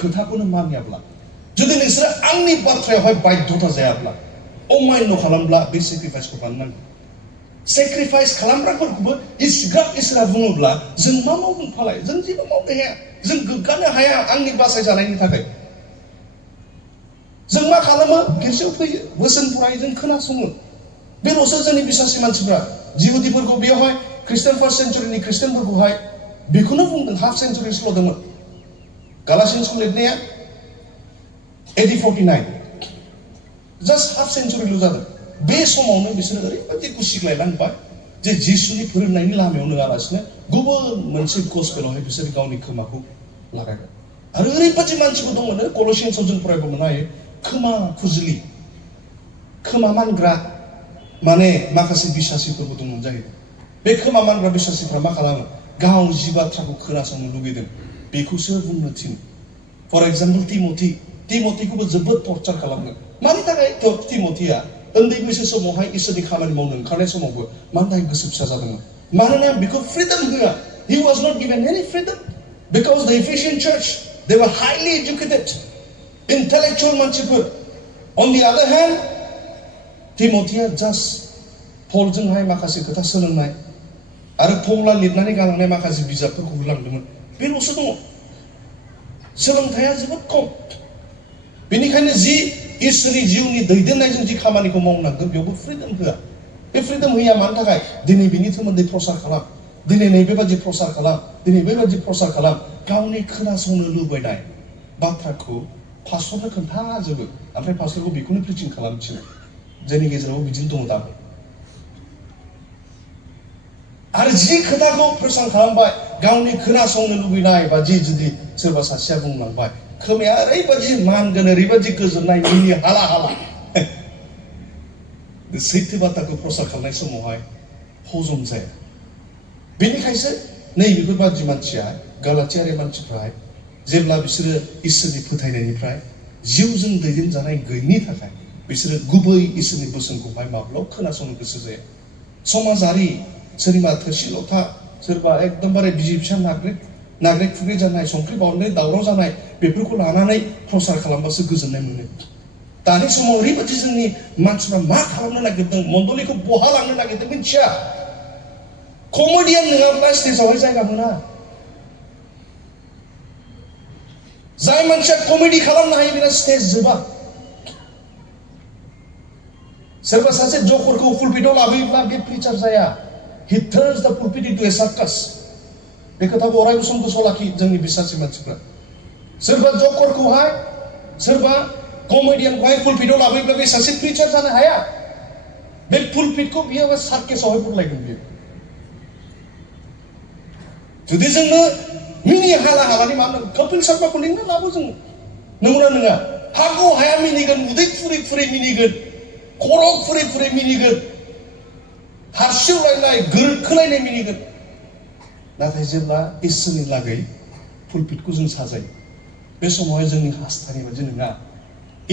खोथाखौनो मानियाब्ला जुदि नोंसोरो आंनि बाथ्रायावहाय बाध्यता जायाब्ला अमान्य खालामब्ला बे सेक्रिफाइसखौ बानायनांगौ सेक्रिफाइस खालामग्राफोरखौबो इसोरा बुङोब्ला जों मा मावगोन फालाय जों जेबो मावनो हाया जों गोग्गानो हाया आंनि बासायजानायनि थाखाय जों मा खालामो गिर्जायाव फैयो बोसोन फरायो जों खोनासङो बेल'सो जोंनि बिसासि मानसिफ्रा जिहुदिफोरखौ बेयावहाय खृष्टान फार्स्ट सेन्चुरिनि खृष्टानफोरखौहाय बेखौनो बुंदों हाफ सेन्चुरि स्ल'दोंमोन गालासियान्सखौ लिरनाया AD 49 जास्ट हाफ सेन्चुरिल' जादों बे समावनो बिसोरो ओरैबायदि गुसिग्लायलांबाय जे जिसुनि फोरोंनायनि लामायाव नङालासिनो गुबुन मोनसे गसपेलावहाय बिसोर गावनि खोमाखौ लागायबाय आरो ओरैबायदि मानसिबो दंमोन कलसियान्सआव जों फरायबोनो हायो खोमा खुजुलि खोमा मानग्रा माने माखासे बिसासिफोरबो दंमोन जाहैदों बे खोमा मानग्रा बिसासिफ्रा मा खालामो गाव जि बाथ्राखौ खोनासंनो लुगैदों बेखौसो बुंनो थिनो फर एग्जाम्पल टिमथिखौबो जोबोद टर्चार खालामदों मानि थाखाय टिमथिया उन्दै बैसो समावहाय इसोरनि खामानि मावनो ओंखारनाय समावबो मानि थाखाय गोसो फिसा जादोंमोन मानोना बेखौ फ्रिडम होआ he was not given any freedom because the Ephesian church they were highly educated intellectual मानसिफोर on the other hand टिमथिया जास्ट पलजोंहाय माखासे खोथा सोलोंनाय आरो पौला लिरनानै गालांनाय माखासे बिजाबफोरखौ होलांदोंमोन बेल'सो दङ सोलोंथाइया जोबोद खम बेनिखायनो जि इसोरनि जिउनि दैदेननायजों जि खामानिखौ मावनांगौ बेयावबो फ्रिडम होआ बे फ्रिडम होया मानि थाखाय दिनै बिनि सोमोन्दै प्रसार खालाम दिनै नैबेबादि प्रसार खालाम दिनै बेबादि प्रसार खालाम गावनि खोनासंनो लुबैनाय बाथ्राखौ पास्टरनो खोन्थाजोबो ओमफ्राय पास्टरखौ बेखौनो प्रिचिं खालामथिनो जोंनि गेजेराव बिदिनो दङ दाबो आरो जि खोथाखौ प्रसार खालामबाय गावनि खोनासंनो लुबैनाय बादि जुदि सोरबा सासेया बुंलांबाय खोमाया ओरैबादि मानगोन ओरैबादि गोजोननाय मिनि हाला हाला सैथो बाथ्राखौ प्रसार खालामनाय समावहाय हजम जाया बेनिखायसो नैबेफोरबादि मानसिया गालातियारि मानसिफ्राहाय जेब्ला बिसोरो इसोरनि फोथायनायनिफ्राय जिउजों दैदेनजानाय गैयिनि थाखाय बिसोरो गुबै इसोरनि बोसोनखौहाय माब्लाबाबो खोनासंनो गोसो जाया समाजारि सोरनिबा थोरसि लथा सोरबा एकदमबारे बिसि फिसा नाग्रेक फुग्रे जानाय संख्रि बावनाय दावराव जानाय बेफोरखौ लानानै प्रसार खालामबासो गोजोननाय मोनो दानि समाव ओरैबायदि जोंनि मानसिफ्रा मा खालामनो नागिरदों मण्डलिखौ बहा लांनो नागिरदों मिथिया कमेडियान नङाब्ला स्टेजावहाय जायगा मोना जाय मानसिया कमेडि खालामनो हायो बेना स्टेज जोबा सोरबा सासे जकरखौ पुलपिटआव लाबोयोब्ला बे प्रिचार जाया he turns the pulpit into a circus बे खोथाखौ अरायबो सम गोसोआव लाखि जोंनि बिसासि मानसिफ्रा सोरबा जकरखौहाय सोरबा कमेडियानखौहाय पुलपिटआव लाबोयोब्ला बे सासे प्रिचार जानो हाया बे पुलपिटखौ बियो सार्केसावहाय बुंलायगोन बियो जुदि जोंनो मिनि हाला हालानि मा होनो कपिल शर्माखौ लिंना लाबो जों नंगौना नङा हागौ हाया मिनिगोन उदै फुरै फुरै मिनिगोन खर' फुरै फुरै मिनिगोन हारसिउलायनाय गोरखोलायनाय मिनिगोन नाथाय जेब्ला इसोरनि लागै पुलपिटखौ जों साजायो बे समावहाय जोंनि हास्थायनाय बादि नङा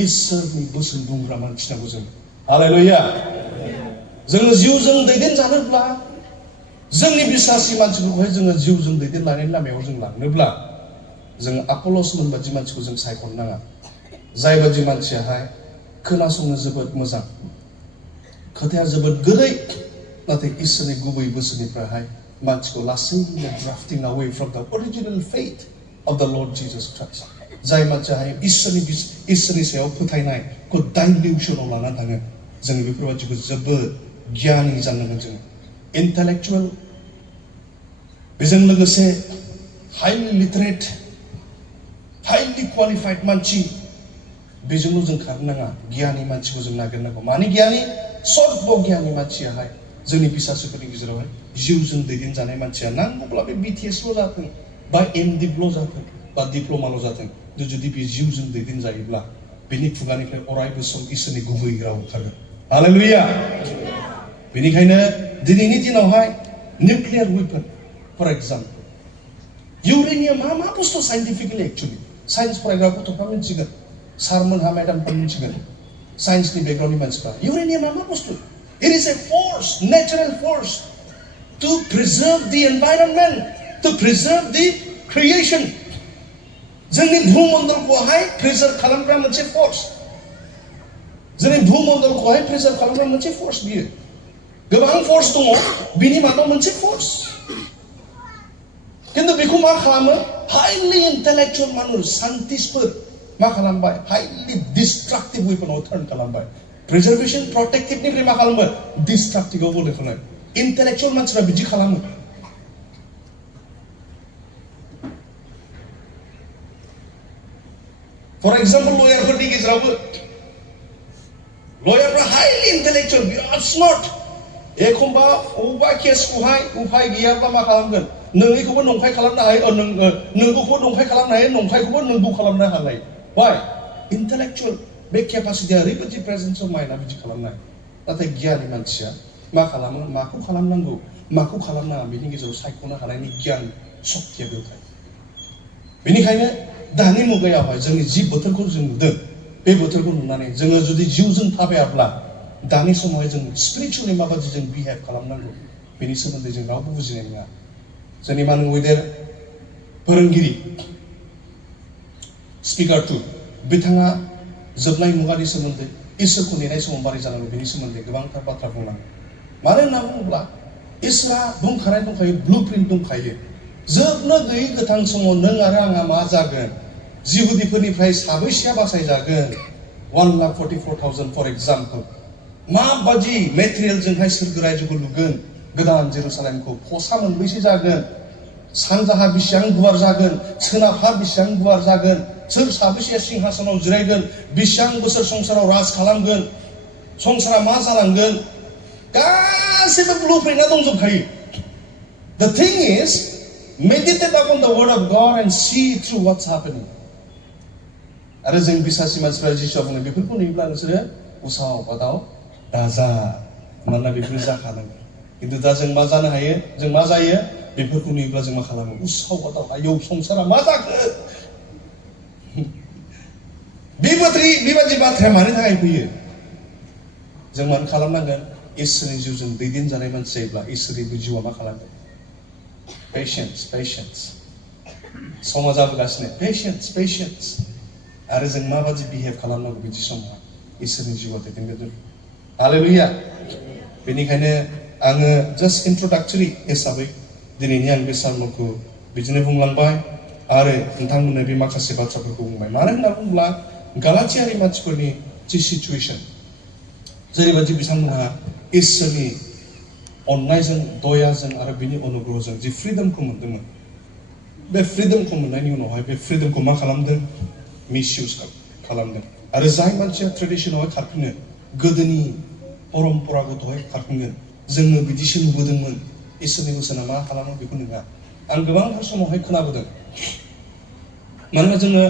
इसोरनि बोसोन बुंग्रा मानसि नांगौ जों हालेलुया जोङो जिउजों दैदेनजानोब्ला जोंनि बिसासि मानसिफोरखौहाय जोङो जिउजों दैदेनलांनायनि लामायाव जों लांनोब्ला जों आपोलसमोन बादि मानसिखौ जों सायख'नो नाङा जाय बादि मानसियाहाय खोनासंनो जोबोद मोजां खोथाया जोबोद गोदै नाथाय इसोरनि गुबै बोसोननिफ्रायहाय मानसिखौ लासैनो ड्राफ्टिं अवे फ्रम द अरिजिनेल फेथ of the lord Jesus Christ जाय मानसियाहाय इसोरनि सायाव फोथायनायखौ डाइल्यूशनाव लानानै थाङो जों बेफोरबायदिखौ जोबोद गियानि जानांगोन जोङो इन्टेलेक्चुएल बेजों लोगोसे हाइलि लिटारेट हाइलि क्वालिफाइड मानसि बेजोंल' जों खारनो नाङा गियानि मानसिखौ जों नागिरनांगौ मानि गियानि सर्ब गियानि मानसियाहाय जोंनि बिसासिफोरनि गेजेरावहाय जिउजों दैदेनजानाय मानसिया नांगौब्ला बे BTSल' जाथों बा MDipl'ल' जाथों बा डिप्ल'माल' जाथों जुदि बे जिउजों दैदेनजायोब्ला बेनि खुगानिफ्राय अरायबो सम इसोरनि गुबै राव ओंखारगोन हालेलुया बेनिखायनो दिनैनि दिनावहाय निउक्लियार वेपन फर एग्जाम्पल इउरेनियामा मा बुस्थु साइन्टिफिकेलि एक्चुअलि साइन्स फरायग्रा गथ'फ्रा मिथिगोन सारमोनहा मेडामफ्रा मिथिगोन साइन्सनि बेकग्राउन्डनि मानसिफ्रा इउरेनियामा मा बुस्थु It is a force, natural force to preserve the environment, to preserve the creation. जोंनि भुमण्डलखौहाय प्रिजार्भ खालामग्रा मोनसे फर्स, जोंनि भुमण्डलखौहाय प्रिजार्भ खालामग्रा मोनसे फर्स बियो। गोबां फर्स दङ, बिनि मादाव मोनसे फर्स। खिन्थु बेखौ मा खालामो? हाइलि इन्टेलेक्चुअल मानुस, साइन्टिस्टफोर मा खालामबाय? हाइलि डिस्ट्राक्टिभ वेपनाव टार्न खालामबाय। प्रिजार्भेशन प्रटेक्टिभनिफ्राय मा खालामो? डिस्ट्राक्टिभआव बोलो खालामो। इन्टेलेक्चुअल मानसिफ्रा बिदि खालामो। फर एग्जाम्पल लयारफोरनि गेजेरावबो लयारफ्रा हाइलि इन्टेलेक्चुअल, बिराद स्मार्ट। एखमबा अबेबा केसखौहाय उफाय गैयाब्ला मा खालामगोन? नोङैखौबो नंखाय खालामनो हायो, नोंगौखौबो नंखाय खालामनो हायो, नंखायखौबो नोंगौ खालामनो हायो। वाइ? इन्टेलेक्चुअल बे केपासिटिया ओरैबायदि प्रेजेन्स अफ माइन्डआ बिदि खालामनाय। नाथाय गियानि मानसिया मा खालामो? माखौ खालामनांगौ, माखौ खालामनाङा बेनि गेजेराव सायख'नो हानायनि गियान सक्तिया बेयाव थायो। बेनिखायनो दानि मुगायावहाय जोंनि जि बोथोरखौ जों नुदों, बे बोथोरखौ नुनानै जोङो जुदि जिउजों थाबायाब्ला दानि समावहाय जों स्पिरिचुवेलि माबायदि जों बिहेभ खालामनांगौ बेनि सोमोन्दै जों रावबो बुजिनाय नङा। जोंनि मान वेदेर फोरोंगिरि स्पिकार 2 बिथाङा जोबनाय मुगानि सोमोन्दै, इसोरखौ नेनाय समाव मारै जानांगौ बेनि सोमोन्दै गोबांथार बाथ्रा बुंलाङो। मानो होनना बुङोब्ला इसोरा बुंखानाय दंखायो, ब्लुप्रिन्ट दंखायो। जोबनो गैयै गोथां समाव नों आरो आंहा मा जागोन? जिहुदिफोरनिफ्राय साबैसेया बासायजागोन? 1,44,000 फर एग्जाम्पल। माबादि मेटेरियेलजोंहाय सोरगो रायजोखौ लुगोन? गोदान जेरुसालेमखौ खसा मोनबैसे जागोन? सानजाहा बेसेबां गुवार जागोन? सोनाबहा बेसेबां गुवार जागोन? सोर साबैसेया सिंहासनाव जिरायगोन? बेसेबां बोसोर संसाराव राज खालामगोन? संसारा मा जालांगोन? गासैबो ब्लुप्रिन्टआ दंजोबखायो। The thing is, meditate upon the word of God and see through what's happening. आरो जों बिसासि मानसिफ्रा जिसुआ बुङो बेफोरखौ नुयोब्ला नोंसोरो उसाव बादाव दाजा, मानोना बेफोर जाखानांगौ। खिन्थु दा जों मा जानो हायो? जों मा जायो? बेफोरखौ नुयोब्ला जों मा खालामो? उसाव बादाव, आयौ संसारा मा जाखो? बेबादि बाथ्राया मानि थाखाय फैयो? जों मानो खालामनांगोन? इसोरनि जिउजों दैदेनजानाय मानसि जायोब्ला इसोरनि जिउआ मा खालामगोन? पेशेन्स। समा जाबोगासिनो, पेशेन्स। आरो जों माबादि बिहेभ खालामनांगौ बिदि समाव इसोरनि जिउआ दैदेनगोन। हालेलुया। बेनिखायनो आङो जास्ट इन्ट्रडाक्टरि हिसाबै दिनैनि आं बे सारमनखौ बिदिनो बुंलांबाय आरो नोंथांमोननो बे माखासे बाथ्राफोरखौ बुंबाय। मानो होनना बुङोब्ला गालाथियारि मानसिफोरनि जि सिचुवेसन, जेरैबायदि बिथांमोनहा इसोरनि अननायजों, दयाजों आरो बिनि अनुग्रहजों जि फ्रिडमखौ मोन्दोंमोन, बे फ्रिडमखौ मोननायनि उनावहाय बे फ्रिडमखौ मा खालामदों? मिसइउज खालामदों। आरो जाय मानसिया ट्रेडिसनावहाय खारफिनो, गोदोनि परम्परागतहाय खारफिनगोन, जोङो बिदिसो नुबोदोंमोन, इसोरनि बोसोना मा खालामो बेखौ नङा। आं गोबांथार समावहाय खोनाबोदों। मानोना जोङो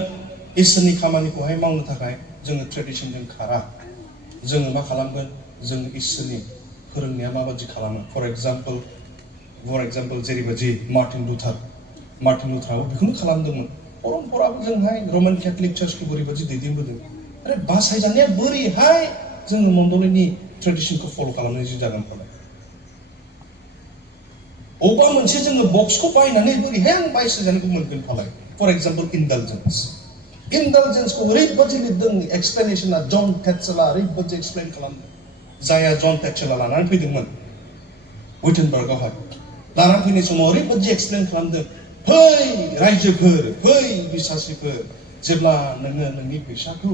इसोरनि खामानिखौहाय मावनो थाखाय जोङो ट्रेडिसनजों खारा। जोङो मा खालामगोन? जों इसोरनि फोरोंनाया माबादि खालामो। फर एग्जाम्पल जेरैबायदि मार्टिन लुथाराबो बेखौनो खालामदोंमोन। परम्पराबो जोंहाय रमान केथलिक चार्चखौ बोरैबादि दैदेनबोदों। आरो बासायजानाया बोरैहाय जोङो मण्डलिनि ट्रेडिसनखौ फल' खालामनाय जों जागोन फालाय? अबेबा मोनसे जोङो बक्सखौ बायनानै बोरैहाय आं बासायजानायखौ मोनगोन फालाय? फर एग्जाम्पल इन्डालजेन्सखौ ओरैबादि लिरदों, एक्सप्लेनेसना जन टेटसेलआ ओरैबादि एक्सप्लेन खालामदों। जायहा जन टेटसेलआ लानानै फैदोंमोन उइटेनबार्गआवहाय, लानानै फैनाय समाव ओरैबादि एक्सप्लेन खालामदों। फै रायजोफोर, फै बिसासिफोर, जेब्ला नोङो नोंनि फैसाखौ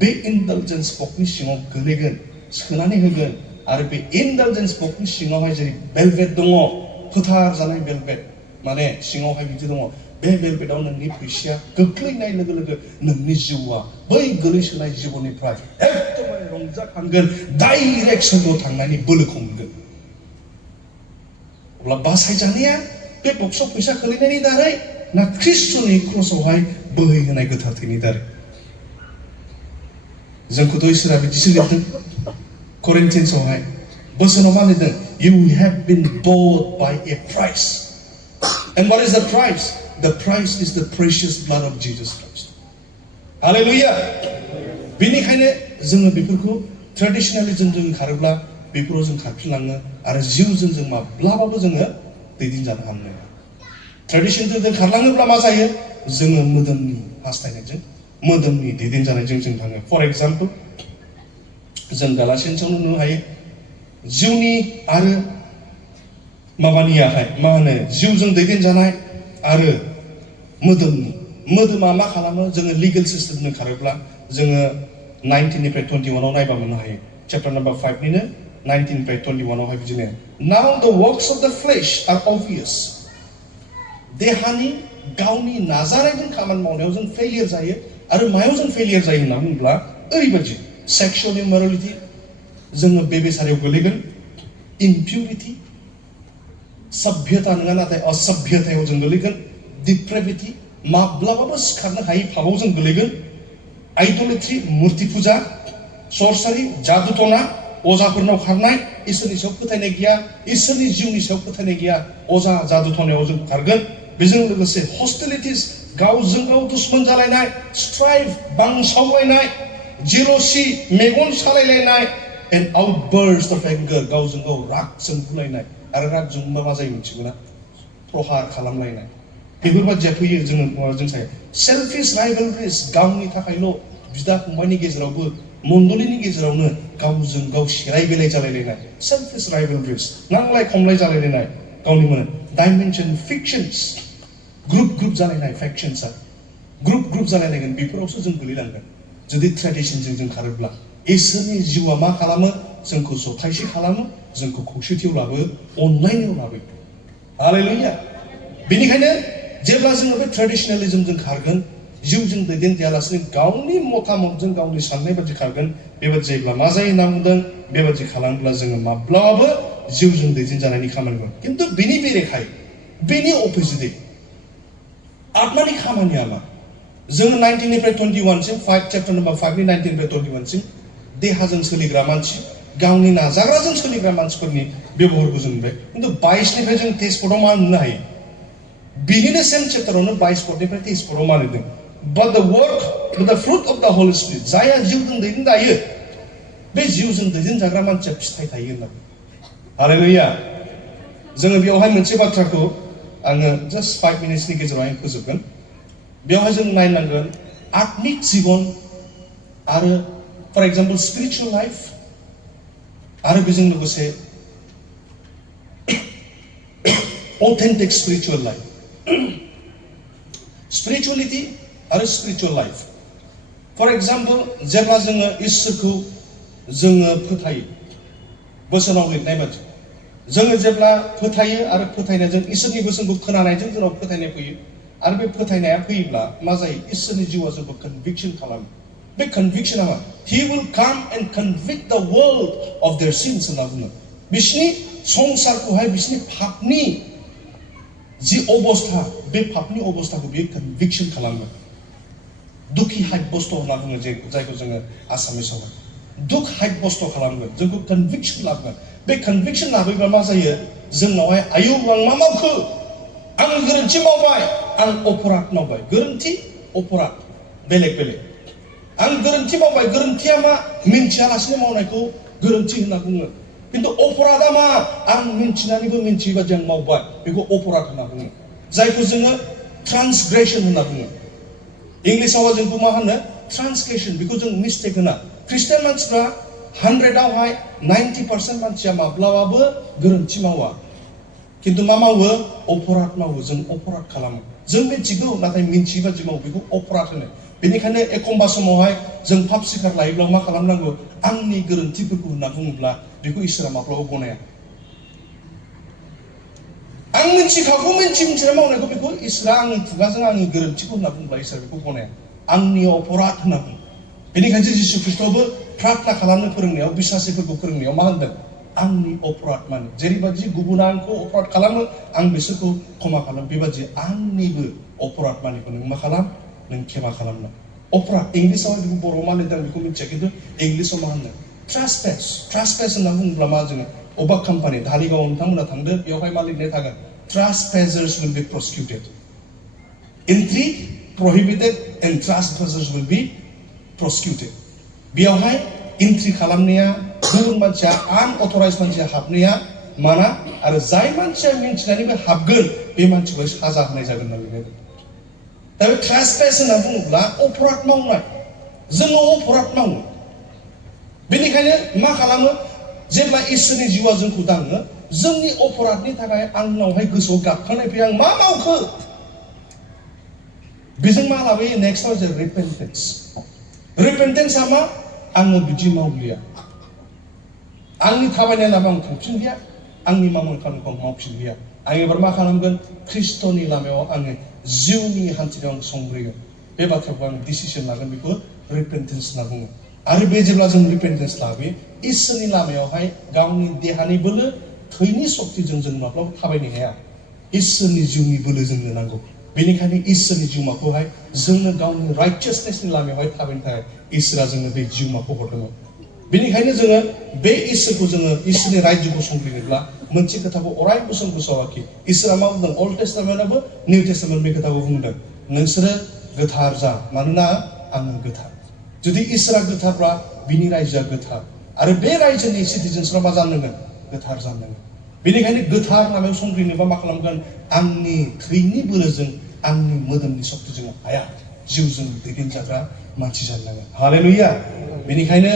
बे इन्डालजेन्स बक्सनि सिङाव गोलैगोन, सोनानै होगोन, आरो बे इन्डालजेन्स बक्सनि सिङावहाय जेरै बेलभेट दङ, फोथार जानाय बेलभेट, माने सिङावहाय बिदि दङ, बे बेलभेटआव नोंनि फैसाया गोग्लैनाय लोगो लोगो नोंनि जिउआ बै गोलैसोनाय जिबननिफ्राय एकदमबारे रंजाखांगोन, डाइरेक्ट सोरगोआव थांनायनि बोलोखौ मोनगोन। अब्ला बासायजानाया बे बक्सआव फैसा खोलैनायनि दारै ना ख्रिस्ट'नि क्रसआवहाय बोहैहोनाय गोथार थैनि दारै? जोंखौथ' इसोरा बिदिसो लिरदों करिन्थियान्सआवहाय। बोसोनाव मा लिरदों? You have been bought by a price. And what is the price? The price is the precious blood of Jesus Christ. Hallelujah. बेनिखायनो जोङो बेफोरखौ ट्रेडिशनेलिजमजों खारोब्ला बेफोराव जों खारफिनलाङो आरो जिउजों जों माब्लाबाबो जोङो दैदेनजानो हानाय नङा। ट्रेडिशनजों जों खारलाङोब्ला मा जायो? जोङो मोदोमनि हास्थायनायजों मोदोमनि दैदेनजानायजों जों थाङो फर एग्जाम्पल जों गालासेन्सआव नुनो हायो जिउनि आरो माबानियाहाय मा होनो जिउजों दैदेनजानाय आरो मोदोमनि मोदोमा मा खालामो जोङो लिगेल सिस्टेमजों खारोब्ला जोङो 19निफ्राय 21आव नायबा मोननो हायो चैप्टार नम्बर 5 निनो 19निफ्राय 21आवहाय बिदिनो नाउ द वर्क्स अफ द फ्लेश आर ऑब्वियस देहानि गावनि नाजानायजों खामानि मावनायाव जों फेलियर जायो आरो मायाव जों फेलियर जायो होनना बुङोब्ला ओरैबायदि सेक्सुअल इमोरेलिटी जोङो बेबेसारियाव गोलैगोन इम्पिउरिटी सभ्यता नङा नाथाय असभ्यतायाव जों गोलैगोन डिप्रेविटी माब्लाबाबो सिखारनो हायै फाबाव जों गोलैगोन आइडोलेट्री मूर्ति पूजा सरसारी जादुटना अजाफोरनाव खारनाय इसोरनि सायाव फोथायनाय गैया इसोरनि जिउनि सायाव फोथायनाय गैया अजा जादुटनायाव जों खारगोन बेजों लोगोसे हस्टिलिटीज गावजों गाव दुश्मन जालायनाय स्ट्राइफ बांसावलायनाय जेलसी मेगन सालायलायनाय एन्ड आउटबर्स्ट अफ एंगर गावजों गाव राग जोंलायनाय आरो राग जोंबा मा जायो मिथिगौना प्रहार खालामलायनाय बेफोरबायदिया फैयो जोङो माबाजों साय सेल्फिश राइवलरीज गावनि थाखायल' बिदा फंबायनि गेजेरावबो मण्डलीनि गेजेरावनो गावजों गाव सेराय बेलाय जालायलायनाय सेल्फिश राइवलरीज नांलाय खमलाय जालायलायनाय गावनि मोनो डाइमेनशन फिक्शन्स ग्रुप जालायनाय फेक्शन्सआ ग्रुप जालायनायगोन बेफोरावसो जों गोलैलांगोन जुदि ट्रेडिशनजों जों खारोब्ला इसोरनि जिउआ मा खालामो जोंखौ जथायसे खालामो जोंखौ खौसेथियाव लाबो अनलायनायाव लाबो हालेलुया बेनिखायनो जेब्ला जोङो बे ट्रेडिशनेलिज्मजों खारगोन जिउजों दैदेनजायालासिनो गावनि मतामतजों गावनि साननाय बायदि खारगोन बेबायदि जायोब्ला मा जायो होनना बुंदों बेबायदि खालामब्ला जोङो माब्लाबाबो जिउजों दैदेनजानायनि खामानिखौ खिन्थु बेनि बेरेखायै बेनि अपोजिटै आत्मानि खामानिया मा जोङो 19निफ्राय 21 सिम चैप्टार नम्बर 5 नि 19निफ्राय 21 सिम देहाजों सोलिग्रा मानसि गावनि नाजाग्राजों सोलिग्रा मानसिफोरनि बेबहारखौ जों नुबाय खिन्थु 22निफ्राय जों टेक्सटआव मा नुनो हायो बिनिनो सेम चैप्टारावनो 22 पदनिफ्राय टेक्सटआव मा नुदों but the work with the fruit of the Holy Spirit जाया जिउजों दैदेनजायो बे जिउजों दैदेनजाग्रा मानसिया फिथाइ थायो होनना हालेलुया जोङो बेयावहाय मोनसे बाथ्राखौ आङो जस्ट 5 मिनिट्सनि गेजेराव आं फोजोबगोन बेयावहाय जों नायनांगोन आत्मिक जीवन आरो फर एग्जाम्पल स्पिरिचुअल लाइफ आरो बेजों लोगोसे authentic spiritual life spirituality आरो spiritual life for example जेब्ला जोङो इसोरखौ जोङो फोथायो बोसोनाव लिरनाय बायदि जोङो जेब्ला फोथायो आरो फोथायनायजों इसोरनि बोसोनखौ खोनानायजों जोंनाव फोथायनाय फैयो आरो बे फोथायनाया फैयोब्ला मा जायो इसोरनि जिउआ जोंखौ कनभिक्सन खालामो बे कनभिक्सना मा he will come and convict the world of their sins होनना बुङो बिसिनि संसारखौहाय बिसिनि पापनि जि अबस्था बे पापनि अबस्थाखौ बियो कनभिक्सन खालामो दुखी हाइबस्ट होनना बुङो जायखौ जोङो आसामिसावहाय दुख हाइबस्ट खालामगोन जोंखौ कनभिक्सन लाबोगोन बे कनभिक्सन लाबोब्ला मा जायो जोंनावहाय आयौ आं मा मावखो आं गोरोन्थि मावबाय आं अपराध मावबाय गोरोन्थि अपराध बेलेग आं गोरोन्थि मावबाय गोरोन्थिया मा मिन्थियालासिनो मावनायखौ गोरोन्थि होनना बुङो किन्तु अपराधा मा आं मिन्थिनानैबो मिन्थियै बायदि आं मावबाय बेखौ अपराध होनना बुङो जायखौ जोङो ट्रान्सग्रेसन होनना बुङो इंलिसाव जोंखौ मा होनो ट्रान्सग्रेसन बेखौ जों मिस्टेक होना ख्रिस्टियान मानसिफ्रा 100आवहाय 90% मानसिया माब्लाबाबो गोरोन्थि मावा किन्तु मा मावो अपराध मावो जों अपराध खालामो जों मिथिगौ नाथाय मिन्थियै बायदि मावो बेखौ अपराध होनो बेनिखायनो एखमबा समावहाय जों पाप सिखार लायोब्ला मा खालामनांगौ आंनि गोरोन्थिफोरखौ होनना बुङोब्ला बेखौ इसोरा माब्लाबाबो गनाया आं मिन्थिखागौ मिन्थिना मावनायखौ बेखौ इसोरा आंनि खुगाजों आंनि गोरोन्थिखौ होनना बुंब्ला इसोरा बेखौ गनाया आंनि अपराध होनना बुङो बेनिखायनो जिसु ख्रिस्टआबो प्रार्थना खालामनो फोरोंनायाव बिश्वासिफोरखौ फोरोंनायाव मा होनदों आंनि अपराध माने जेरैबायदि गुबुना आंखौ अपराध खालामो आं बिसोरखौ क्षमा खालाम बेबायदि आंनिबो अपराध मानिखौ नों मा खालाम नों क्षमा खालामना अपराध इंलिसाव बेखौ बर'आव मा लिरदों बेखौ मिथिया किन्तु इंलिसाव मा होनो ट्रासपेस होनना बुङोब्ला मा जोङो अबा कम्पानि धालिगाव नोंथांमोना थांदो बेवहाय मा लिरनाय थागोन trespassers will be prosecuted entry prohibited and trespassers will be prosecuted बेयावहाय एन्ट्रि खालामनाया गुबुन मानसिया आनअथराइज मानसिया हाबनाया माना आरो जाय मानसिया मिन्थिनानैबो हाबगोन बे मानसिखौ साजा होनाय जागोन होनना लिरनाय दा बे ट्रेसपेस होनना बुङोब्ला अपराध मावनाय जोङो अपराध मावो बेनिखायनो मा खालामो जेब्ला इसोरनि जिउआ जोंखौ दाङो जोंनि अपराधनि थाखाय आंनावहाय गोसोआव गाबखांनाय फैयो आं मा मावखो बेजों मा लाबोयो नेक्स्टआव जे रिपेन्टेन्सआ मा आङो बिदि मावलिया आंनि थाबायनाय लामा आं थांफिनलिया आंनि मावनाय खामानिखौ आं मावफिनलिया आं एबार मा खालामगोन ख्रिस्ट'नि लामायाव आङो जिउनि हान्थिनायाव आं संग्रैगोन बे बाथ्राखौ आं डिसिसन लागोन बेखौ रिपेन्टेन्स होनना बुङो आरो बे जेब्ला जों रिपेन्टेन्स लाबोयो इसोरनि लामायावहाय गावनि देहानि बोलो थैनि सक्तिजों जों माब्लाबा थाबायनो हाया इसोरनि जिउनि बोलो जोंनो नांगौ बेनिखायनो इसोरनि जिउमाखौहाय जोंनो गावनि राइटियासनेसनि लामायावहाय थाबायनो थाखाय इसोरा जोंनो बे जिउमाखौ हरदोंमोन बेनिखायनो जोङो बे इसोरखौ जोङो इसोरनि रायजोखौ संग्रैनोब्ला मोनसे खोथाखौ अरायबो जों गोसोआव लाखि इसोरा मा बुंदों अल्ड टेस्टामेन्टआबो निउ टेस्टामेन्ट बे खोथाखौ बुंदों नोंसोरो गोथार जा मानोना आङो गोथार जुदि इसोरा गोथारब्ला बिनि रायजोआ गोथार आरो बे रायजोनि सिटिजेन्सफ्रा मा जानांगोन गोथार जानांगोन बेनिखायनो गोथार लामायाव संग्रैनोबा मा खालामगोन आंनि थैनि बोलोजों आंनि मोदोमनि सक्तिजों हाया जिउजों दैदेनजाग्रा मानसि जानांगोन हालेलुया बेनिखायनो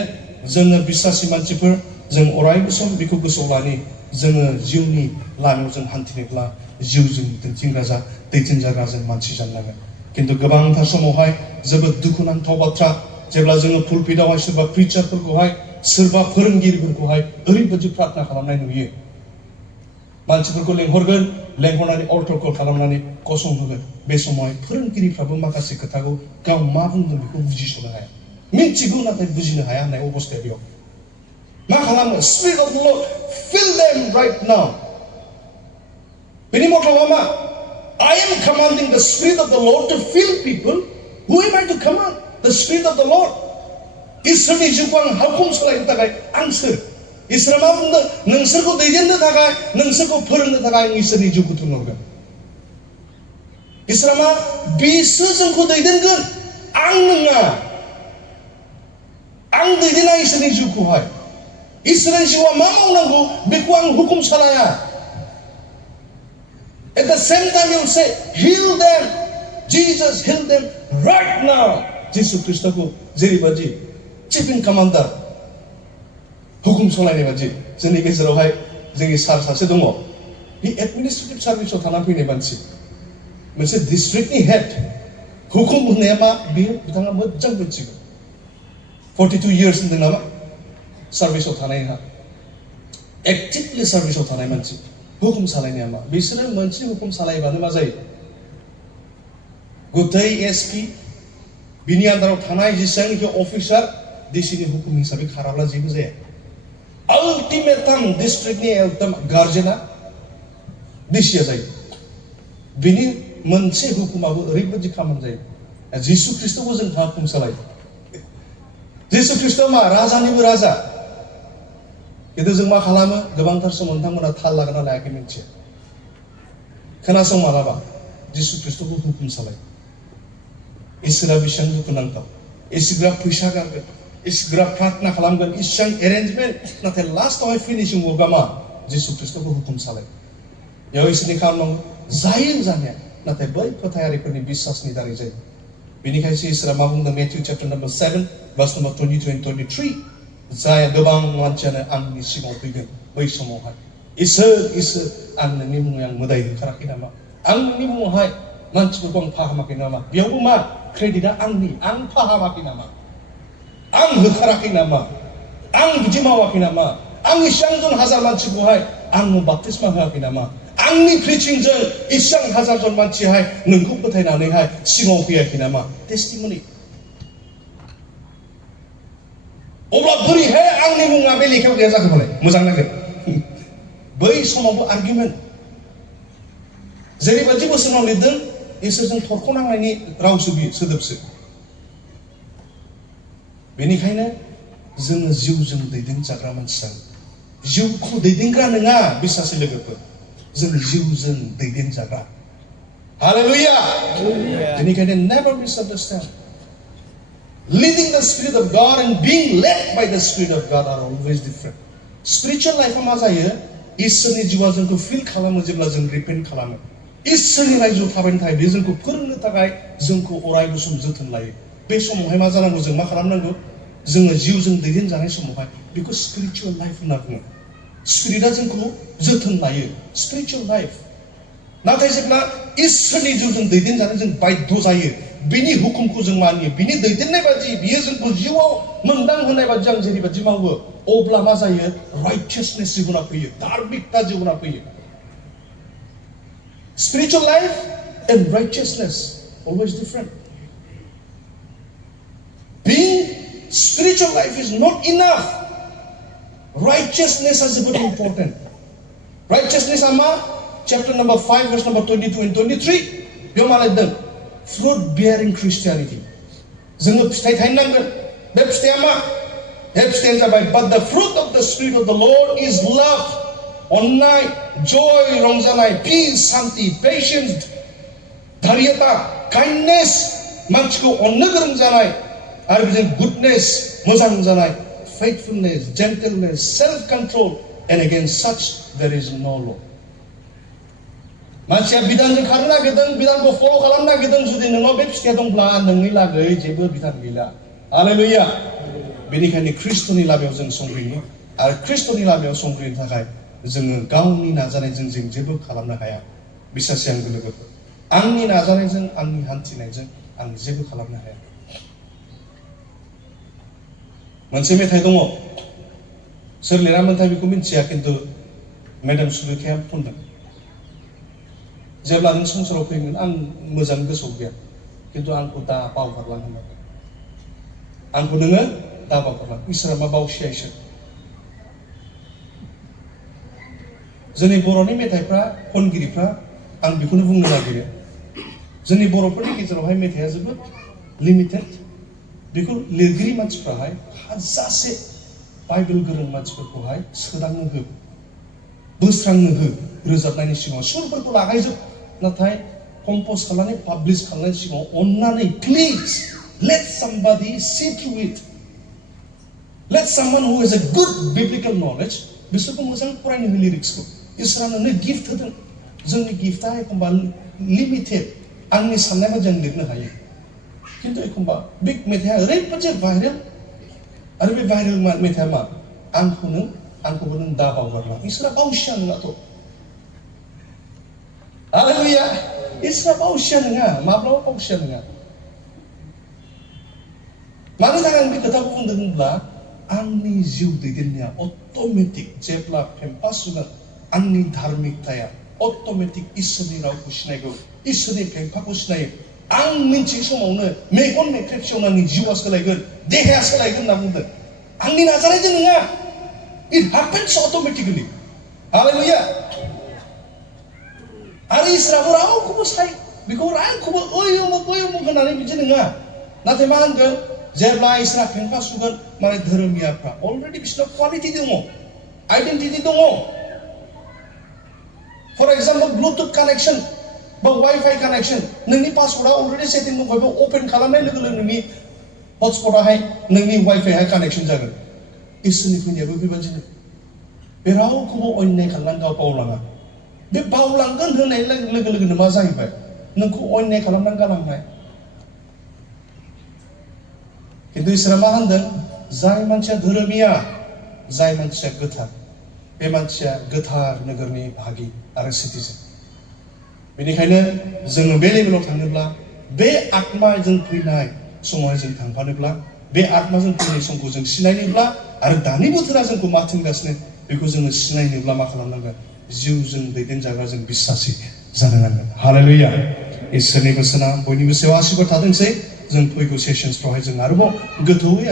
जोङो बिश्वासि मानसिफोर जों अरायबो सम बेखौ गोसोआव लानि जोङो जिउनि लामायाव जों हान्थिनोब्ला जिउजों दैदेनजाग्रा जों मानसि जानांगोन खिन्थु गोबांथार समावहाय जोबोद दुखुनांथाव बाथ्रा जेब्ला जोङो पुलपिटावहाय सोरबा प्रिचारफोरखौहाय सोरबा फोरोंगिरिफोरखौहाय ओरैबायदि प्रार्थना खालामनाय नुयो मानसिफोरखौ लेंहरनानै अल्टार कल खालामनानै गसंहोगोन बे समावहाय फोरोंगिरिफ्राबो माखासे खोथाखौ गाव मा बुंदों बेखौ बुजिस'नो हाया मिथिगौ नाथाय बुजिनो हाया होननाय अबस्थाया बेयाव मा खालामो spirit of the lord fill them right now बेनि मथलबा मा I am commanding the Spirit of the Lord to fill people. Who am I to command? The Spirit of the Lord. इसोरनि जिउखौ आं हावखौ सोलायनो थाखाय आं सोर इसोरा मा बुंदों नोंसोरखौ दैदेननो थाखाय नोंसोरखौ फोरोंनो थाखाय आं इसोरनि जिउखौ थुनहरगोन इसोरा मा बिसोर जोंखौ दैदेनगोन आं नङा आं दैदेना इसोरनि जिउखौहाय इसोरनि जिउआ मा मावनांगौ बेखौ आं हुकुम सालाया At the same time you say heal them Jesus heal them right now जिसु ख्रिस्टखौ जेरैबादि चिफ इन कमान्डार हुकुम सालायनाय बादि जोंनि गेजेरावहाय जोंनि सार सासे दङ बे एडमिनिस्ट्रेटिभ सार्भिसाव थानानै फैनाय मानसि मोनसे डिस्ट्रिक्टनि हेड हुकुम होनाया मा बेयो बिथाङा मोजां मिथिगौ 42 years होनदों नामा सार्भिसाव थानायहा एक्टिभलि सार्भिसाव थानाय मानसि हुकुम सालायनाया मा बिसोरो मोनसे हुकुम सालायबानो मा जायो गुथै एसपि बिनि आन्दाराव थानाय जेसेबांनाखि अफिसार डिसिनि हुकुम हिसाबै खाराब्ला जेबो जाया आल्टिमेटाम डिस्ट्रिक्टनि गार्जेना डिसिया जायो बिनि मोनसे हुकुमाबो ओरैबायदि खामानि जायो जिसु ख्रिस्टखौ जों हुकुम सालायो जिसु ख्रिस्टआ मा राजानिबो राजा खिन्थु जों मा खालामो गोबांथार समाव नोंथांमोना थाल लागोना लायाखै मिथिया खोनासं मालाबा जिसु ख्रिस्टखौ हुकुम सालायो इसोरा बेसेबां दुखुनांथाव एसेग्राब फैसा गारगोन एसेग्राब प्रार्थना खालामगोन इसेबां एरेन्जमेन्ट नाथाय लास्टआवहाय फिनिशिं वर्कआ मा जिसु ख्रिस्टखौ हुकुम सालायो बेयाव इसोरनि खामानि मावो जायो जानाया नाथाय बै फोथायारिफोरनि बिश्वासनि दारै जायो बेनिखायसो इसोरा मा बुंदों Matthew chapter number 7 verse number 22 and 23 जाय गोबां मानसियानो आंनि सिगाङाव फैगोन बै समावहाय इसोर आं नोंनि मुङै आं मोदाय होखाराखै नामा आं नोंनि मुङावहाय मानसिफोरखौ आं फाहामाखै नामा बेयावबो मा क्रेडिटआ आं फाहामाखै नामा आं होखाराखै नामा आं बिदि मावाखै नामा आं इसेबां जन हाजार मानसिखौहाय आंनो बाप्तिस्मा होआखै नामा आंनि प्रिचिंजों इसेबां हाजार जन मानसिहाय नोंखौ फोथायनानैहाय सिगाङाव फैयाखै नामा टेस्टिमनि अब्ला बोरैहाय आंनि मुङा बे लेखायाव गैया जाखो बोलाय मोजां नांगोन बै समावबो आर्गुमेन्ट जेरैबायदि बोसोराव लिरदों इसोरजों थरख'नांनायनि रावसो बियो सोदोबसो बेनिखायनो जोङो जिउजों दैदेनजाग्रा मानसि जिउखौ दैदेनग्रा नङा बिश्वासी लोगोफोर जों जिउजों दैदेनजाग्रा हालेलुया बेनिखायनो never misunderstand leading the Spirit of God and being led by the Spirit of God are always different spiritual life मा जायो इसोरनि जिउआ जोंखौ फिल खालामो जेब्ला जों रिपेन्ट खालामो इसोरनि रायजोआव थाबायनो थाखाय बे जोंखौ फोरोंनो थाखाय जोंखौ अरायबो सम जोथोन लायो। बे समावहाय मा जानांगौ, जों मा खालामनांगौ, जोङो जिउजों दैदेनजानाय समावहाय बेखौ स्पिरिचुअल लाइफ होनना बुङो। स्पिरिटआ जोंखौ जोथोन लायो, स्पिरिचुअल लाइफ। नाथाय जेब्ला इसोरनि जिउजों दैदेनजानो जों बाध्य जायो, बिनि हुकुमखौ जों मानियो, बिनि दैदेननाय बादि बियो जोंखौ जिउआव मोनदांहोनाय बादि आं जेरैबादि मावो, अब्ला मा जायो, राइटियासनेस जिउना फैयो, धार्मिकता जिउना फैयो। Spiritual life and righteousness always different. Being spiritual life is not enough. Righteousness is very important. Righteousness ama chapter number 5 verse number 22 and 23. Beयाव मा लिरदों? Fruit bearing Christianity. जोङो फिथाइ थायनो नांगोन। बे फिथाइया मा? बे फिथाइयानो जाबाय, but the fruit of the Spirit of the Lord is love, अन्नाय, joy, रंजानाय, peace, शान्ति, patience, धार्यता, kindness, मानसिखौ अननो गोरों जानाय, आरो बिदिनो goodness, मोजां जानाय, faithfulness, gentleness, self-control, and against such there is no law. मानसिया बिधानजों खारनो नागिरदों, बिधानखौ फल' खालामनो नागिरदों, जुदि नोंनाव बे फिथाइया दंब्ला नोंनि लागै जेबो बिधान गैला। हालेलुया। बेनिखायनो ख्रिस्ट'नि लामायाव जों संग्रियो, आरो ख्रिस्ट'नि लामायाव संग्रिनो थाखाय जोङो गावनि नाजानायजों जों जेबो खालामनो हाया। बिसासि आंबो लोगोफोर, आंनि नाजानायजों, आंनि हान्थिनायजों आं जेबो खालामनो हाया। मोनसे मेथाइ दङ, सोर लिरामोनथाय बेखौ मिथिया, खिन्थु मेडाम सुलेखाया खनदों। जेब्ला नों संसाराव फैगोन, आं मोजां गोसोआव गैया, खिन्थु आंखौ दा बावगारलां होननानै। आंखौ नोङो दा बावगारलां। इसोरा मा बावसिया इसोर। जोंनि बर'नि मेथाइफ्रा, खनगिरिफ्रा, आं बेखौनो बुंनो नागिरो, जोंनि बर'फोरनि गेजेरावहाय मेथाइया जोबोद लिमिटेड। बेखौ लिरगिरि मानसिफ्राहाय हाजासे बाइबेल गोरों मानसिफोरखौहाय सोदांनो हो, बोस्रांनो हो, रोजाबनायनि सिगाङाव सुरफोरखौ लागायजोब, नाथाय कम्प'ज खालामनानै पाब्लिश खालामनायनि सिगाङाव अन्नानै please let somebody see through it. Let someone who has a good biblical knowledge बिसोरखौ मोजां फरायनो हो लिरिक्सखौ। इसोरा नोंनो गिफ्ट होदों। जोंनि गिफ्टआ एखमबा लिमिटेड। आंनि साननायखौ जों लिरनो हायो, खिन्थु एखमबा बे मेथाइया ओरैबादि भाइरेल, आरो बे भाइरेल मेथाइया मा? आंखौबो नों दा बावगारलां। इसोरा बावसिया नङाथ'। हालेलुया। इसोरा बावसिया नङा, माब्लाबा बावसिया नङा। मानो थाखाय आं बे खोथाखौ बुंदों होनब्ला, आंनि जिउ दैदेननाया अट'मेटिक जेब्ला फेम्फा सुगोन, आंनि धार्मिकताया अट'मेटिक इसोरनि रावखौ सिनायगौ, इसोरनि फेम्फाखौ सिनायो। आं मिन्थियै समावनो मेगन मेख्रेबसेयावनो आंनि जिउआ सोलायगोन, देहाया सोलायगोन होनना बुंदों। आंनि नाजानायजों नङा, इट हेपेन्स अट'मेटिकेलि। हालेलुया। आरो इसोराबो रावखौबो बेखौ रावखौबो ओइ उमुक होननानै बिदि नङा। नाथाय मा होनगोन? जेब्ला इसोरा फेम्फा सुगोन, माने धोरोमियाफ्रा अलरेडि बिसोरनाव क्वालिटि दङ, आइडेन्टिटि दङ। फर एग्जाम्पल ब्लुटुथ कानेक्सन बा वाइफाइ कानेक्सन, नोंनि पासवर्डआ अलरेडि सेटिं दंखायो, अपेन खालामनाय लोगो लोगो नोंनि हटस्पटआहाय, नोंनि वाइफाइहा कानेक्सन जागोन। इसोरनि फैनायाबो बेबादिनो। बे रावखौबो अन्याय खालामनानै गाव बावलाङा। बे बावलांगोन होननाय लोगो लोगोनो मा जाहैबाय? नोंखौ अन्याय खालामनानै गालांनाय। खिन्थु इसोरा मा होनदों? जाय मानसिया धोरोमिया, जाय मानसिया गोथार, बे मानसिया गोथार नोगोरनि भागि आरो सिटिजेन। बेनिखायनो जोङो बे लेभेलाव थांनोब्ला, बे आत्माजों फैनाय समावहाय जों थांफानोब्ला, बे आत्माजों फैनाय समखौ जों सिनायनोब्ला, आरो दानि बोथोरा जोंखौ मा थिनगासिनो बेखौ जोङो सिनायनोब्ला मा खालामनांगोन? जिउजों दैदेनजाग्रा जों बिश्वासि जानो नांगोन। हालेलुया। इसोरनि बोसोना बयनिबो सायाव आशीर्बाद थाथोंसै। जों फैगौ सेसन्सफ्रावहाय जों आरोबाव गोथौयै